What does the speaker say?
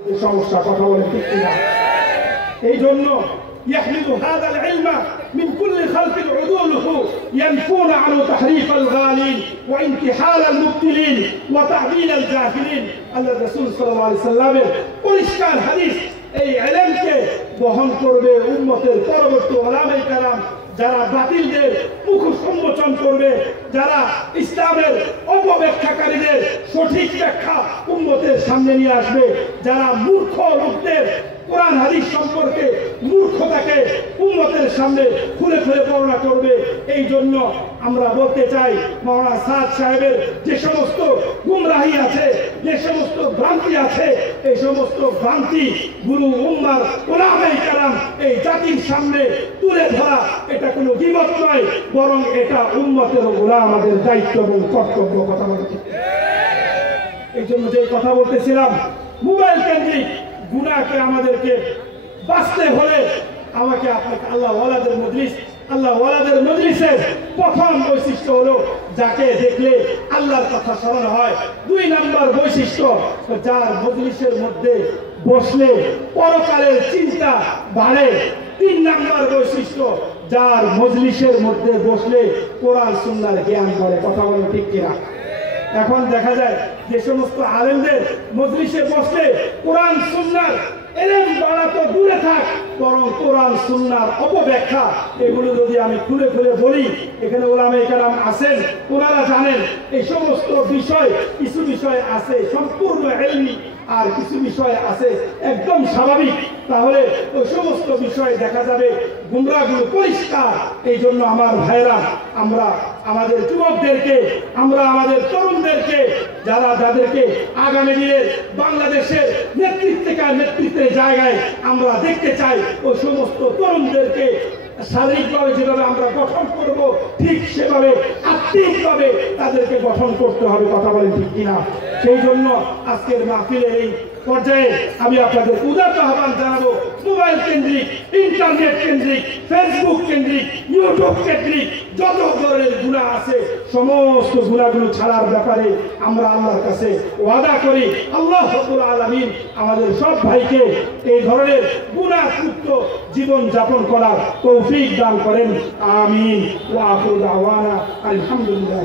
সমস্যা কথা বলে ঠিক কিনা? এই জন্য يحمل هذا العلم من كل خلف عدوله ينفون عنه تحريف الغالين وانتحال المبتلين وتعديل الجاهلين الله الرسول صلى الله عليه وسلم পরিষ্কার হাদিস এই ইলমকে বহন করবে উম্মতের পরবর্তী উলামায়ে কেরাম যারা বাতিলদের মুখ উন্মোচন করবে, যারা ইসলামের অপব্যাখ্যাকারীদের সঠিক ব্যাখ্যা উম্মতের সামনে নিয়ে আসবে, যারা মূর্খ লোকদের কোরআন হাদিস সম্পর্কে মূর্খতাকে উম্মতের সামনে খুলে খুলে বর্ণনা করবে। এই জন্য আমরা বলতে চাই মাওলানা সাদ সাহেবের যে সমস্ত গুমরাহি আছে, যে সমস্ত ভ্রান্তি আছে, এই সমস্ত ভ্রান্তি গুরু উম্মার উলামায়ে কেরাম এই জাতির সামনে তুলে ধরা এটা কোনো গীবত নয়, বরং এটা উম্মতের উলামাদের দায়িত্ব এবং কর্তব্য। কথা বলতে এই জন্য যে কথা বলতেছিলাম মোবাইল কেন্দ্রিক গুনাহকে আমাদেরকে বাঁচতে হলে আমাকে আপনাকে আল্লাহ ওয়ালাদের মজলিসের প্রথম বৈশিষ্ট্য হলো যাকে দেখলে আল্লাহর কথা স্মরণ হয়। 2 নম্বর বৈশিষ্ট্য যার মজলিসের মধ্যে বসলে পরকালের চিন্তা বাড়ে। 3 নম্বর বৈশিষ্ট্য যার মজলিসের মধ্যে বসলে কোরআন সুন্নাহর জ্ঞান করে। কথা বলেন ঠিক কিনা? এখন দেখা যায় যে সমস্ত আলেমদের মজলিসে বসলে কোরআন সুন্নাহর ইলম বাড়া তো দূরে থাক, বরং কোরআন সুন্নাহর অপব্যাখ্যা এগুলো যদি আমি খুলে খুলে বলি, এখানে উলামায়ে কেরাম আছেন, ওনারা জানেন এই সমস্ত বিষয়। কিছু বিষয় আছে সম্পূর্ণ ইলমি, আর কিছু বিষয় আছে একদম স্বাভাবিক। তাহলে ওই সমস্ত বিষয়ে দেখা যাবে গুমরাহগুলো পরিষ্কার। এই জন্য আমার ভাইরা, আমরা আমাদের যুবকদেরকে, আমরা আমাদের তরুণদেরকে, যাদেরকে আগামী দিনের বাংলাদেশের নেতৃত্বের জায়গায় আমরা দেখতে চাই, ওই সমস্ত তরুণদেরকে শারীরিকভাবে যেভাবে আমরা গঠন করব, ঠিক সেভাবে আত্মিকভাবে তাদেরকে গঠন করতে হবে। কথা বলেন ঠিক কিনা? সেই জন্য আজকের মাহফিলের এই পর্যায়ে আমি আপনাদের উদাত্ত আহ্বান জানাবো, মোবাইল কেন্দ্রিক, ইন্টারনেট কেন্দ্রিক, ফেসবুক কেন্দ্রিক, ইউটিউব কেন্দ্রিক যত ধরনের গুনাহ আছে সমস্ত গুনাহগুলো ছাড়ার ব্যাপারে আমরা আল্লাহর কাছে ওয়াদা করি। আল্লাহ রাব্বুল আলামিন আমাদের সব ভাইকে এই ধরনের গুনাহমুক্ত জীবন যাপন করার তৌফিক দান করেন। আমিন। ওয়া আখিরু দাওয়ানা আলহামদুলিল্লাহ।